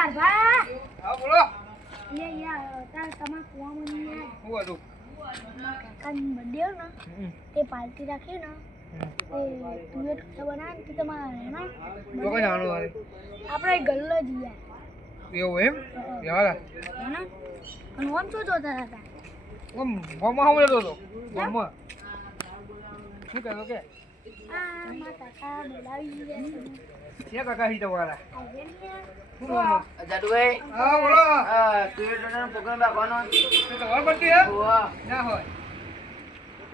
કાઢવા હા બોલો લે યાર તાર તમાર કુવામાં યાર હું હતું કાકા બર્થડે ને તે પાર્ટી રાખી ને તે તું એક બનાવ કે તમારે હે ને તો કઈ જાણો વારે આપણે ગલ્લો જ યાર એવું એમ યાર હે ને અને ઓમ શું જોતા હતા ઓમ ગોમાં હું લેતો હતો ગોમાં શું કહેતો કે આ મારા કાકા બોલાવી રહ્યા છે કાકા હી તમારા છે શું નામ જાદુભાઈ હા બોલો તુવેર ટોટાનો પ્રોગ્રામ રાખવાનો તો તમાર પડતી હે હોવા ના હોય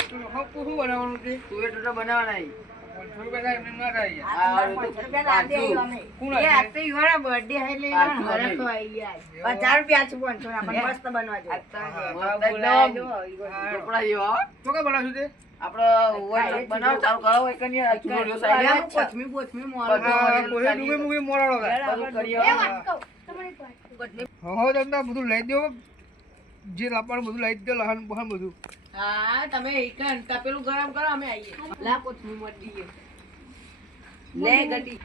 તો હપ શું બનાવવાનું છે તુવેર ટોટા બનાવવાના ઈ. 500 રૂપિયા એમને ના થાય યાર આ કોણ આવે ટોપડા જેવા તો કઈ બનાવશું તે આપડે ઓવર બનાવ ચાલુ કરો એક ને ચૂનો જો સાઈડ પોચમી મોર કોઈ ડુબે મુકે મોરાળો બધું કરીએ એ વાત કહું તમને એક વાત હો તમને બધું લઈ દેવો જે લાપવાનું બધું લઈ દે લહન બહન બધું હા તમે એકન તપેલું ગરમ કરો અમે આવીએ લા પોચમી મોર દીએ લે ગડી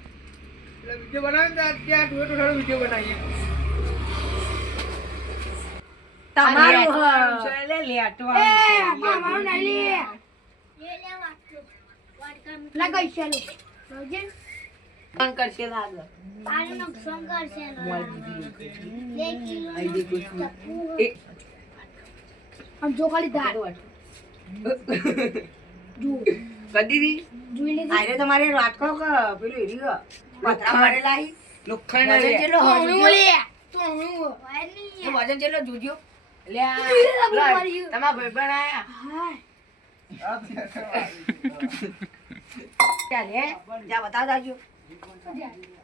એટલે વિડિયો બનાવે ને ત્યાં ડુએ તો સારો વિડિયો બનાવીએ તમારું છે લે લેટવાનું છે મારું નહીં લે લે વાત લગાઈ ચાલો રોજન ફોન કરશે લાગ તારું નુકસાન કરશે મોલ દીધી 2 કિલો આઈ દે કોઈ એક આમ જો ખાલી દાળ જો કદી દી જોઈ લીધી આરે તમારે રાટકો ક પેલું હીરી પથરા મારેલા હી લોખંડ લે તો હું લે તો હું એ વજન ચેલો જોજો લે તમાર ભાઈ બનાયા હા ચાલ હે જા બતાવ દાજો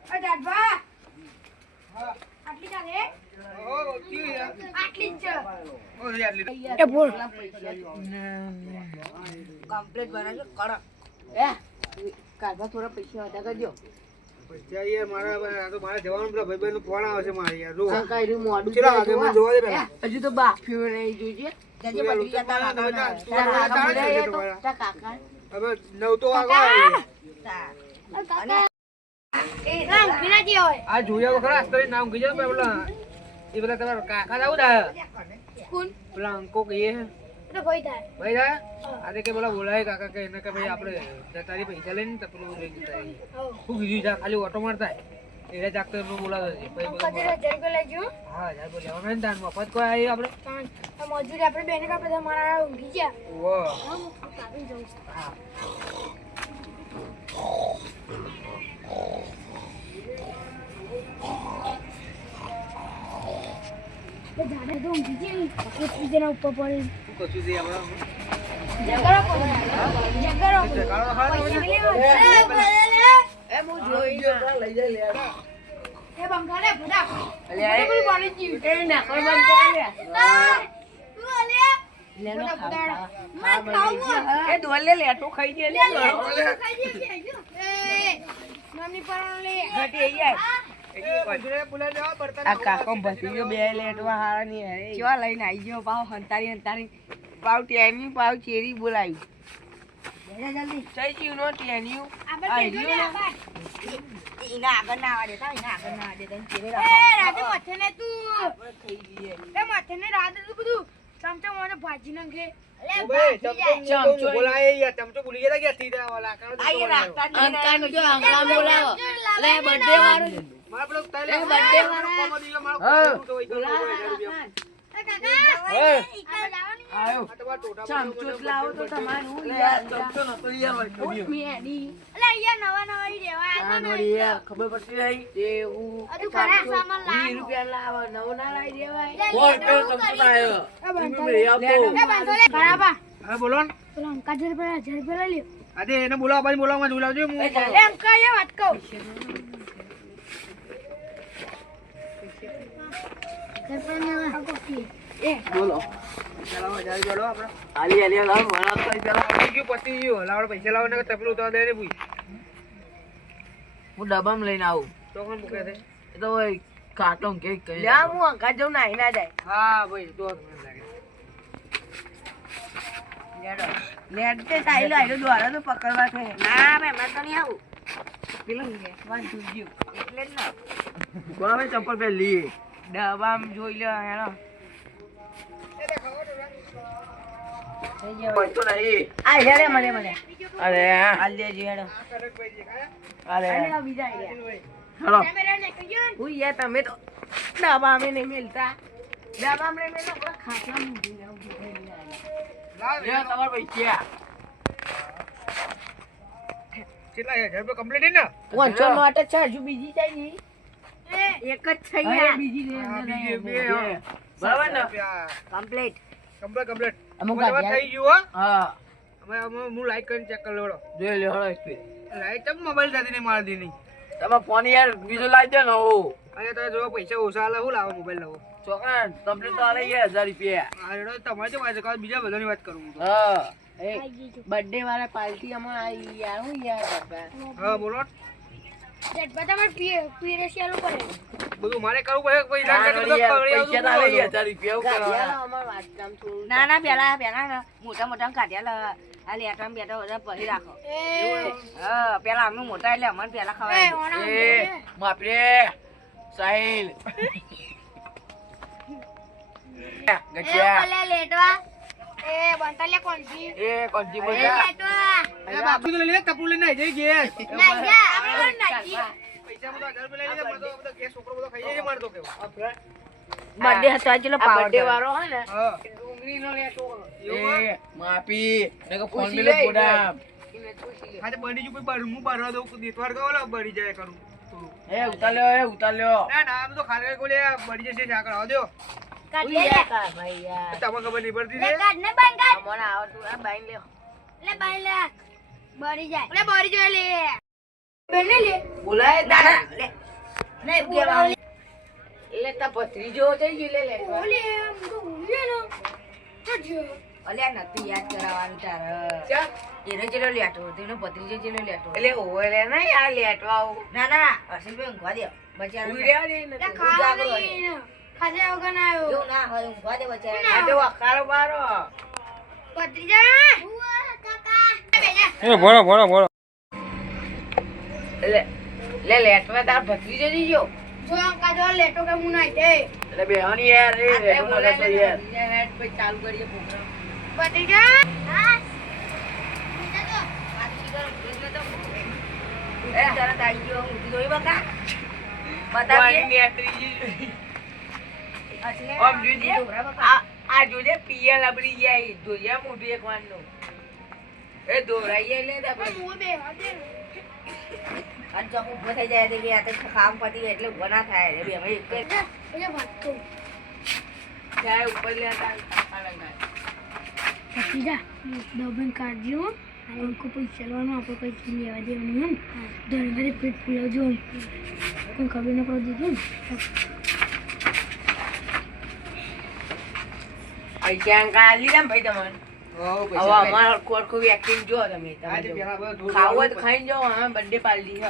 આ દાદા આટલી ચાલે હો કી યાર આટલી જ ઓ આટલી એ બોલ કમ્પ્લીટ બનાજો કડક હે કાઢવા થોડા પૈસા હતા કરજો પૈસા યાર મારા આ તો મારે જવાનું પેલા ભાઈબંધનો ફોન આવે છે મારે યાર જો શંકા ઈરું મોડું ચલા આગે મને જોવા દે પેલા હજુ તો બાફ્યો નહીં જોજે જજે બદલી જતા કાકા હવે 9 તો આગળ રામ વિનાજી હોય આ જોયા તો ખરા અસ્તરી નામ કીજો પેલા એ બધા તમારા કાકા જાવ દા કોણ પેલા અંકો કહીએ હે તો ભાઈ થાય ભાઈ દા આજે કે બોલા બોલાય કાકા કે એને કે ભાઈ આપણે તારી પૈસા લઈને તપલું લઈ જતા રહીએ શું કીધું જા ખાલી ઓટો મારતા એને જાગતો નો બોલાવે છે ભાઈ કદી બધા 1000 રૂપિયા લેજો હા યાર બોલે હવે દાન મફત કોઈ આવી આપણે આ મજૂરી આપણે બેને કાપડે મારા ઊંઘી ગયા વો હું કાપી જઉં હા તો જાડે તો ઊંઘી ગઈ એક બીજાના ઉપર પડી શું કશું છે આપણે જગરો જગરો કાળો હાથ એ મુ જોઈ લઈ જાય લે એ બંગાળે ભડા અલ્યા પેલું પાણી જીવ એ નાખો બંધ કર લે તું અલે લેનો ખાવા માર ખાવું એ દોલ લે લેટો ખાઈ દે લે નામની પરણ લે ઘટી આઈ જાય બોલા જાવ બર્તન આ કાકો ભતીજો બે લેટવા હારા ની હે કેવા લઈને આઈ ગયો પાવ હંતારી પાવ ટેની પાવ ચેરી બોલાવી જલ્દી જઈ જીવ નો ટેની આપણે જો લે આબા ઈના આગળ ના આવડે તા ઈના આગળ ના આવડે તને ચેરે એ રાખો રાતે મથે ને તું આપણે થઈ જઈએ એ મથે ને રાતે તું બધું ચમચો મને ભાજી નાખે ઓબે ચમચો બોલાય યાર ચમચો ભૂલી ગયા કે તીરા લાકડો આઈ રાખતા અંકાન જો અંકાન બોલાવો લે બર્થડે વાળો મારા પેલો તલે એ બર્થડે વાળા કોમો દીયો મારો તો હોય આયો આ તમારા ટોટા ચમચો લાવો તો તમારું લે ચમચો નતો યાર મેડી અલે યાર નવા નવા ઈ રેવા આ નોડી યાર ખબર પડતી રહી દેવું હજુ ખરા સામાન લાવો 20 રૂપિયા લાવો નવો ના લાવી દેવાય લે, બોલ લે, તો લે, ચમચો લે, આયો એ બંધો લે લે આપો એ બંધો લે ખરાબા હા બોલો ને પેલા અંકા 1000 રૂપિયા લઈ લ્યો આજે એને બોલાવા ભાઈ બોલાવવા બોલાવજો હું લે અંકા એ વાત કહું બોલો ચલાવો જાય બોલો આપણે આલી આલી લાવ મારા તો પેલા પતી ગયું પતી ગયું લાવડો પૈસા લાવો ને તપલું ઉતાર દે ને ભૂઈ હું ડબ્બામાં લઈને આવું તો કોણ મૂકે છે એ તો ભાઈ કાટો કે કહી લે હું અંકા જઉં નાઈ ના જાય હા ભાઈ દો મને લાગે લેટ તે સાઈલો આઈલો દ્વારા તો પકડવા છે ના મે તો નહીં આવું પેલા લેટવા જોઈ એટલે જ ના બોલાવે ચંપલ પહેલી ડબામ જોઈ લે હેલો તો નહીં આ હેડે મને અરે હાલ દેજો હેડો અરે બીજા હેલો હું યાર તમે તો ડબા અમે નહીં મિલતા ડબા અમે મેલો ખાટલા મૂકી લાવ તમાર પૈસા કેટલા 1000 રૂપિયા કમ્પ્લીટ ને વંચો માટે છે હજુ બીજી જાય ની એક જ છે યાર બીજી લે બરાબર ને કમ્પ્લીટ અમુક થઈ ગયું હા હવે હું લાઈક કરીને ચેક કરી લેવડો જોઈ લે હળો સ્પીડ લાઈટ તમ મોબાઈલ સાથે નહીં મારી દી નહીં તમે ફોન યાર બીજો લાવી દે ને હો અરે તો જો પૈસા ઓછા આલે હું લાવો મોબાઈલ લાવો ચોકન કમ્પ્લીટ તો આલે 1000 રૂપિયા આ રેડો તમારે તો વાત કરો બીજા બધાની વાત કરું હું તો હા એ બર્થડે વાળા પાર્ટી અમાર આવી યાર હું યાર બાબા હા બોલો જેટ બધા માર પીરેશિયાલું કરે બધું મારે કરવું પડે પૈસા પૈસા તો આલે 1000 રૂપિયા કરવા અમાર વાત કામ થોડું ના પેલા મોટા કાઢ્યા આ લેટમ બેઠા બધા પહી રાખો હા પેલા અમે મોટા એટલે અમને પેલા ખવાય એ બાપરે સાહિલ ગચ્યા ઓલે લેટવા એ બંટાલે કોણજી બોલા લેટવા એ બાપુ તો લઈ લે તપુ લઈને જઈ ગેસ ના જા આપણે નાખી પૈસા બધો 1000 રૂપિયા લઈ લે બધો ગેસ છોકરો બધો ખાઈ જાય મારતો કેવો બર્થડે હતો આજે લો બર્થડે વાળો હે ને હા ડુંગળી નો લેતો એ માપી મેં કો ફોન મેલે ગોડામ હા તો બડી જો કોઈ બાર હું બારવા દઉં દેતવાર ગયો બડી જાય કરું થોડું ઉતાર લ્યો ના ના આમ તો ખાલી કોલે બડી જશે શાક આવ દો કાઢી લે ભાઈ યાર તમને ખબર નહીં પડતી લે ને કાઢ ને બાઈ કાઢ મને આવડતું આ બાઈ લ્યો લે બાઈ લે બળી જાય લે બળી જાય લે બેને લે બોલાય દાદા લે નહીં બોલાવ લે તા પત્રીજો થઈ ગઈ લે ઓલે આમ તો ઉલે નો જો અલ્યા નથી યાદ કરાવવાનું તાર એને ચેલો લેટો તેનો પત્રીજો ચેલો લેટો એટલે ઓલે ના યાર લેટવા ના અસલભાઈ ઊંઘવા દે બચારા ઉડ્યા દે ને ખાજે વગર ના આવ્યો જો ના હોય ઊંઘવા દે બચારા આ તો વખારો બારો પત્રીજા કાકા બેજા એ ભણો લે લેટવા તાર ભત્રીજો દીજો જો અંકા જો લેટો કે હું નાઈ દે એટલે બેહવાની યાર એ લેટો ના કરતો યાર હેડ પે ચાલુ કરીએ પ્રોગ્રામ પત્રીજા હા બીજા તો પાછી કરો એટલે તો એ તરત આવી ગયો હું જોઈ બકા બતાવીએ ઓમ જોજે આ જોજે પિયલ આપડી જાય જોજે મોઢું એક વારનો એ દોરાઈએ લે તા હું બે હાથે અને જો ઉભો થઈ જાય તો કે આ તો કામ પતી ગયું એટલે ઉભો ના થાય રે બે ભાઈ એક એટલે વાત તો જાય ઉપર લે તા પત્રીજા ડબલ કાઢજો અને ઉनको પૈસા લેવાનો આપણે પૈસા લેવા દેવાનું એમ ધરવારે પેટ ફૂલાવજો કોઈ ખબર ન પડે દીધું પૈસા કાઢી લે ભાઈ તમને હવે અમાર કોરખું એક્ટિંગ જો તમે ખાવું હોય તો ખાઈને જાઓ હા બર્થડે પાર્ટી છે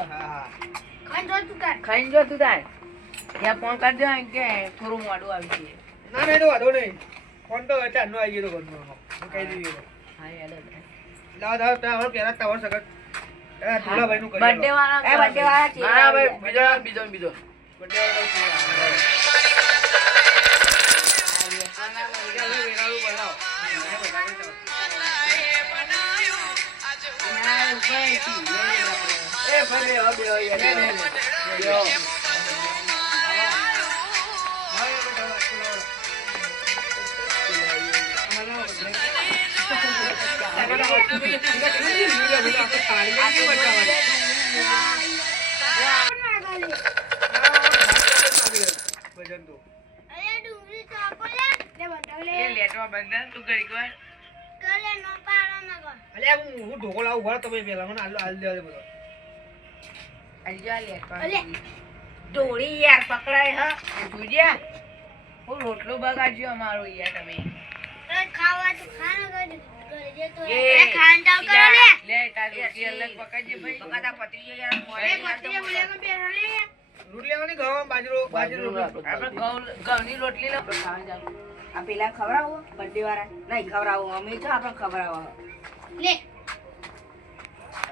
ખાઈને જો તું તાર ત્યાં ફોન કરજો કે થોડું મોડું આવી છે ના ના તો વાંધો નહીં ફોન તો ચાર નો આવી ગયો તો ઘરનો હું કહી દીધી હા યાર લાવ તાવ પેલા તાવર સગત ધોલાભાઈ નું કરી બર્થડે વાળા બર્થડે વાળા છે ના ભાઈ બીજો બર્થડે અરે ડુંગળી ચાકો લે બંટાવ લે લેટવા બંધન તું ઘડીક વાર કરે નો પાડો ન કર અલ્યા હું ઢોકો લાવું ભરા તમે પેલા મને હાલ દેવા દે બધો અલ્યા લેટવા અલે ડોળી યાર પકડાય હા જોજે હું રોટલો બગાડ્યો અમારો યાર તમે ખાવા તો ખાના કરે તો એ ખાન જાવ કરો લે લે તાર રોટલી અલગ પકડજે ભાઈ બગાડા પત્રીજો યાર મોરે પત્રીજા બોલ્યા કે બેઠો લે રોટલી લેવાની ઘઉં બાજરો આપણે ઘઉંની રોટલી લો ખાવા જાવ આ પેલા ખવડાવો બર્થડે વાળા નહીં ખવડાવો અમે છો આપણે ખવડાવો લે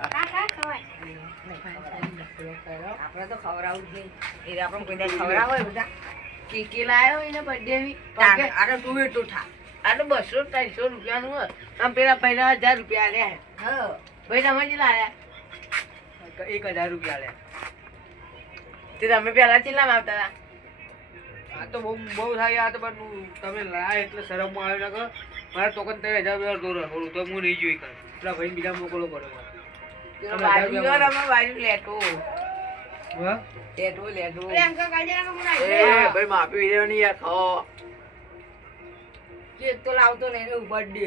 કાકા ખવાય આપણે તો ખવડાવું જ નહીં. એ આપણે કોઈ દાડો ખવડાવો હોય બધા. ચીકી લાયો એને birthday ની. આને તું એટલું થા. આ તો 200-300 રૂપિયાનું હોય. આમ પેલા પહેલા 1000 રૂપિયા આલ્યા. હા. ભાઈ તમે કેટલા આલ્યા? 1000 રૂપિયા લે. તે તમે પેલા કેટલામાં આવતા હતા? આ તો બહુ થાય આ તો પણ તમે લાયા એટલે શરમમાં આવ્યો ના મારે ટોકન 3000 દોરો તો હું નહીં જોઈ કર પેલા ભાઈ બીજા મોકલો પડે પેલો બાજુ જો રમો બાજુ લેટો. હા લેટો. પ્રિયંકા કાજેરાનો મને એ ભાઈ માફી વિડિયો નહીં યાર ખાઓ. કેક તો લાવતો ને એનો બર્થડે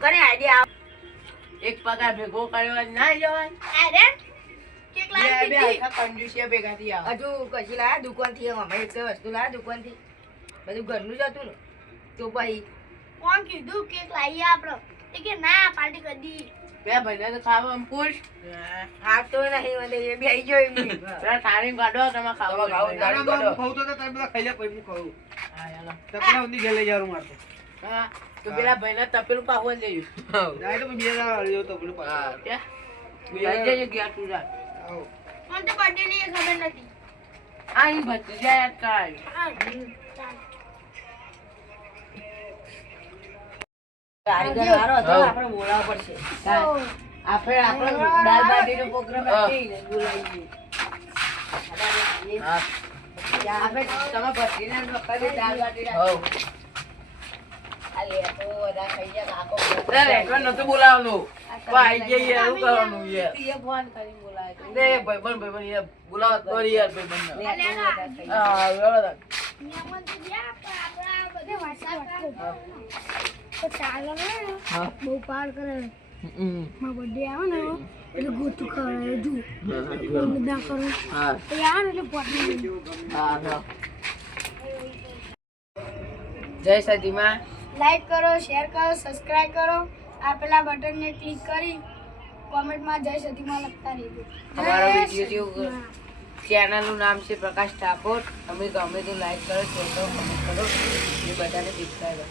કરે આઈડિયા. એક પગાર ભેગો કર્યો ના જવાય. અરે કેક લાવી બે દીધી આખા કંજુસિયા ભેગા થી આવ. હજુ કશી લાયા દુકાનથી અમે એક વસ્તુ લાયા દુકાનથી. બધું ઘરનું જ હતું ને તો ભાઈ કોણ કીધું કેક લાવી આપણો એ કે ના પાર્ટી કરી દી બે ભાઈને તો ખાવા એમ પૂછ. હા તો નહીં મને એ બે આઈ ગયો એમની. પેલા ટાણી કાઢો તમે ખાવા ખાવ. ખાવ તો તમે બધા ખાઈ લે પછી હું ખાઉં હા યાર. તપેલા ઉંધી ઘેર લઈ જવાનું મારતો હા તો પેલા ભાઈને તપેલું પાહવા લેજો. જાય તો બીજા લેવો તપેલું હા પાછું કે બીજા જજો ગયા તું જા. આવો મને તો બર્થડે ની ખબર નથી આ ઈ ભત્રીજા યાદ કરાવી. કારીગર હારો હતો આપણે બોલાવવો પડશે. આપણે દાળ બાટીનો પ્રોગ્રામ રાખીને બોલાવીએ. આપણે તમે ભત્રીને વખતે દાળ બાટી રાખી. આ લે તો બધા ખાઈ ગયા કાકો. રેસ્ટોરન્ટ નતું બોલાવવાનું. આઈ જઈએ એવું કરવાનું યાર. એ ફોન કરી બોલાવે. ને ભાઈબંધ યાર બોલાવ તો યાર ભાઈબંધ. હા બરાબર. નિયમન તો ગયા પણ આપણા બધે વાંચા તો ચાલો ને હા. બહુ પાર કરે મારો બર્થડે આવે ને એટલે ગોતું ખવડાવે જુ બધા કરું હા તો આવે ને એટલે પોટલી હા. જય સતીમાં. લાઈક કરો શેર કરો સબસ્ક્રાઇબ કરો આપેલા બટનને ક્લિક કરી કોમેન્ટમાં જય સતીમાં લખતા રહેજો. અમારો વિડીયો ચેનલનું નામ છે પ્રકાશ ઠાકોર. તમે ગમે તો લાઈક કરો શેર કરો કમેન્ટ કરો એ બધાને સબસ્ક્રાઈબ કરો.